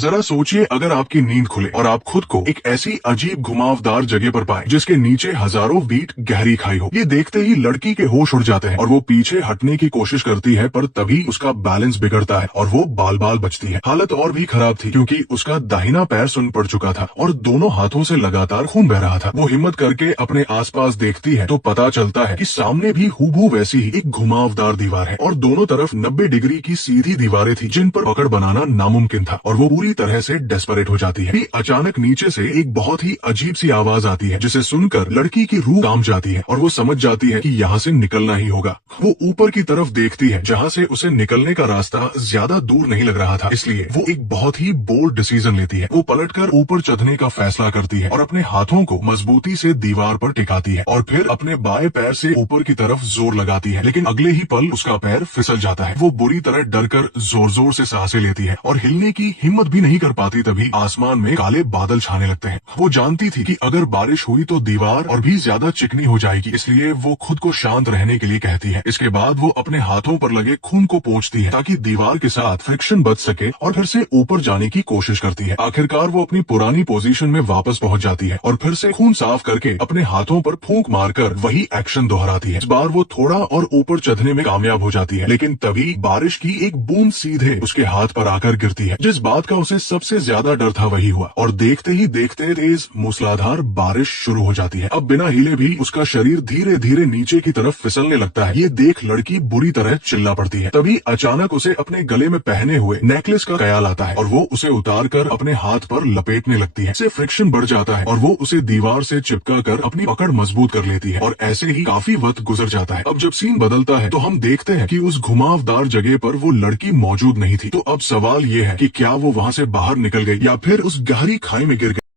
जरा सोचिए, अगर आपकी नींद खुले और आप खुद को एक ऐसी अजीब घुमावदार जगह पर पाएं जिसके नीचे हजारों फीट गहरी खाई हो। ये देखते ही लड़की के होश उड़ जाते हैं और वो पीछे हटने की कोशिश करती है, पर तभी उसका बैलेंस बिगड़ता है और वो बाल बाल बचती है। हालत और भी खराब थी क्योंकि उसका दाहिना पैर सुन्न पड़ चुका था और दोनों हाथों से लगातार खून बह रहा था। वो हिम्मत करके अपने आसपास देखती है तो पता चलता है कि सामने भी हूबहू वैसी ही एक घुमावदार दीवार है और दोनों तरफ 90 डिग्री की सीधी दीवारें थी जिन पर पकड़ बनाना नामुमकिन था और वो पूरी तरह से डेस्परेट हो जाती है। अचानक नीचे से एक बहुत ही अजीब सी आवाज आती है जिसे सुनकर लड़की की रूह कांप जाती है और वो समझ जाती है कि यहाँ से निकलना ही होगा। वो ऊपर की तरफ देखती है जहाँ से उसे निकलने का रास्ता ज्यादा दूर नहीं लग रहा था, इसलिए वो एक बहुत ही बोल्ड डिसीजन लेती है। वो पलटकर ऊपर चढ़ने का फैसला करती है और अपने हाथों को मजबूती से दीवार पर टिकाती है और फिर अपने बाएं पैर से ऊपर की तरफ जोर लगाती है, लेकिन अगले ही पल उसका पैर फिसल जाता है। वो बुरी तरह डरकर जोर जोर से सांसें लेती है और हिलने की हिम्मत भी नहीं कर पाती। तभी आसमान में काले बादल छाने लगते हैं। वो जानती थी कि अगर बारिश हुई तो दीवार और भी ज्यादा चिकनी हो जाएगी, इसलिए वो खुद को शांत रहने के लिए कहती है। इसके बाद वो अपने हाथों पर लगे खून को पोंछती है ताकि दीवार के साथ फ्रिक्शन बच सके और फिर से ऊपर जाने की कोशिश करती है। आखिरकार वो अपनी पुरानी पोजीशन में वापस पहुंच जाती है और फिर से खून साफ करके अपने हाथों पर फूंक मारकर वही एक्शन दोहराती है। इस बार वो थोड़ा और ऊपर चढ़ने में कामयाब हो जाती है, लेकिन तभी बारिश की एक बूंद सीधे उसके हाथ पर आकर गिरती है। जिस बात का उसे सबसे ज्यादा डर था वही हुआ और देखते ही देखते तेज मूसलाधार बारिश शुरू हो जाती है। अब बिना हिले भी उसका शरीर धीरे धीरे नीचे की तरफ फिसलने लगता है। ये देख लड़की बुरी तरह चिल्ला पड़ती है। तभी अचानक उसे अपने गले में पहने हुए नेकलेस का ख्याल आता है और वो उसे उतार कर अपने हाथ पर लपेटने लगती है। इससे फ्रिक्शन बढ़ जाता है और वो उसे दीवार से चिपका कर अपनी पकड़ मजबूत कर लेती है और ऐसे ही काफी वक्त गुजर जाता है। अब जब सीन बदलता है तो हम देखते हैं कि उस घुमावदार जगह पर वो लड़की मौजूद नहीं थी। तो अब सवाल ये है कि क्या वो वहाँ से बाहर निकल गई या फिर उस गहरी खाई में गिर गई।